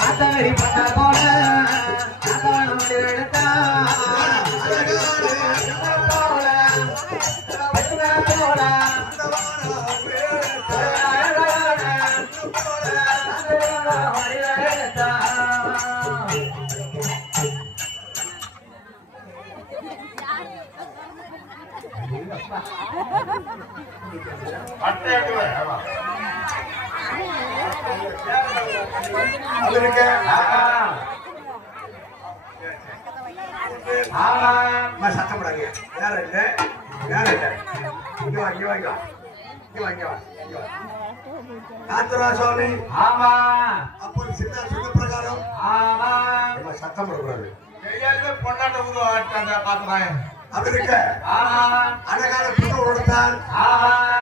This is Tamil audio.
காத்தாடி பண்ண போல எடுத்தா சத்தம் போடாங்க. நேரம் இல்லை, நேரம் இல்லை. இங்க வா, இங்க வா, இங்க வா, இங்க வா, இங்க வா, இங்க வா. காத்தரா சுவாமி. ஆமா. அப்போ சின்ன சொன்ன பிரகாரம். ஆமா. சத்தம் போடக்கூடாது. பொண்ணாட்ட ஊதுவாங்க காத்துறாங்க. அப்படி இருக்க. ஆமா. அழகான